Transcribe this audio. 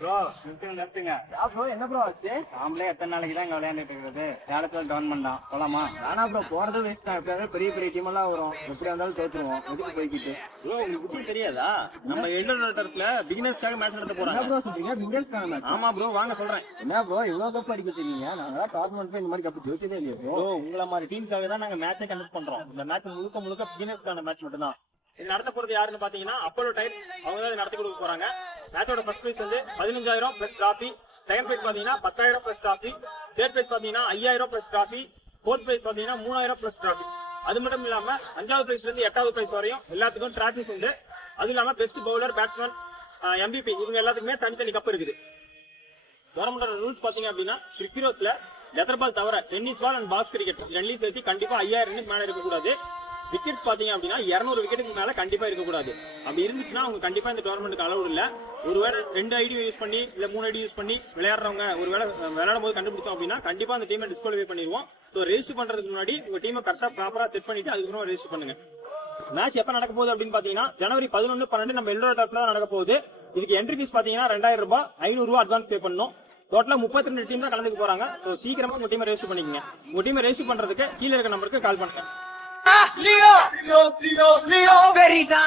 Bro நிறுத்துங்க. Bro என்ன bro ஆச்சு? நாமளே எத்தனை நாளைக்கு தான் இங்க விளையாண்டுட்டு இருக்குது. சேலத்துல கவர்மெண்ட் தான் போலாமா? நானா ப்ரோ போறது வேஸ்ட் தான். எப்பயாவது பெரிய பெரிய டீம் எல்லாம் வரும், எப்படி இருந்தாலும் தோத்துருவோம். எதுக்கு போய்கிட்டு? ப்ரோ உங்களுக்கு புத்தி தெரியாதா? நம்ம எல்லோட டர்ஃப்ல பிகினர்ஸ்க்காக மேட்ச் நடத்த என்ன போறாங்க. ப்ரோ சொல்றீங்க? பிகினர்ஸ்க்கான மேட்ச்? ஆமா ப்ரோ வாங்க சொல்றேன். என்ன ப்ரோ இவ்வளவு கப் அடிக்க தெரியுங்க? நாங்க டோர்னமெண்ட்ல இந்த மாதிரி கப் ஜெயிச்சதே இல்லையா ப்ரோ? ப்ரோ உங்கள மாதிரி டீமுக்காக தான் நாங்க மேட்சே கண்டக்ட் பண்றோம். இந்த மேட்ச் முழுக்க முழுக்க பிகினர்ஸ்க்கான மேட்ச் மட்டும் தான். இது நடத்த போறது யாருன்னு பாத்தீங்கன்னா அப்போலோ டைப். அவங்க தான் நடத்தி கொடுக்க போறாங்க. மேட்சோட ஃபர்ஸ்ட் பிரைஸ் வந்து 15,000 பிளஸ் டிராபி. செகண்ட் பிரைஸ் பாத்தீங்கன்னா 10,000 பிளஸ் டிராபி. தேர்ட் பிரைஸ் பாத்தீங்கன்னா 5,000 பிளஸ் டிராபி. ஃபோர்த் பிரைஸ் பாத்தீங்கன்னா 3,000 பிளஸ் டிராபி. அது மட்டும் இல்லாம 5வது பிரைஸ்ல இருந்து 8வது பிரைஸ் வரையும் எல்லாத்துக்கும் டிராபிஸ் உண்டு. அது இல்லாம பெஸ்ட் பவுலர், பேட்ஸ்மேன், MVP இவங்க எல்லாத்துக்குமே தனித்தனி கப் இருக்குது. கவர்மெண்டோட ரூல்ஸ் பாத்தீங்க அப்படின்னா கிரிக்கெட்ல லெதர் பால் தவிர tennis ball and box cricket ரெண்டுலையும் சேர்த்து கண்டிப்பா 5,000 ரன்னுக்கு மேல இருக்கக்கூடாது. விக்கெட்ஸ் பாத்தீங்க அப்படின்னா 200 விக்கெட்டுக்கு மேல கண்டிப்பா இருக்கக்கூடாது. அப்படி இருந்துச்சுன்னா அவங்க கண்டிப்பா இந்த டோர்னமெண்ட்டுக்கு அலௌட் இல்ல. ஒருவேளை 2 ஐடி யூஸ் பண்ணி இல்ல 3 ஐடி யூஸ் பண்ணி விளையாடுறவங்க ஒருவேளை விளையாடும் போது கண்டுபிடிச்சோம் அப்படின்னா கண்டிப்பா அந்த டீமை டிஸ்குவாலிஃபை பண்ணிடுவோம். ஸோ ரெஜிஸ்டர் பண்றதுக்கு முன்னாடி உங்க டீமை கரெக்டா ப்ராப்பரா செட் பண்ணிட்டு அதுக்கப்புறம் ரெஜிஸ்டர் பண்ணுங்க. மேட்ச் எப்ப நடக்க போகுது அப்படின்னு பாத்தீங்கன்னா ஜனவரி 11, 12 நம்ம எல்லோட டர்ஃப்ல தான் நடக்க போகுது. இதுக்கு என்ட்ரி ஃபீஸ் பாத்தீங்கன்னா 2,000 ரூபாய், 500 ரூபாய் அட்வான்ஸ் பே பண்ணணும். டோட்டலா 32 டீம் தான் கலந்துக்க போறாங்க. ஸோ சீக்கிரமா உங்க டீமை ரெஜிஸ்டர் பண்ணிக்கங்க. உங்க டீமை ரெஜிஸ்டர் பண்றதுக்கு கீழே இருக்க நம்பருக்கு கால் பண்ணுங்க. Leo, Leo, Leo, Leo, Verita!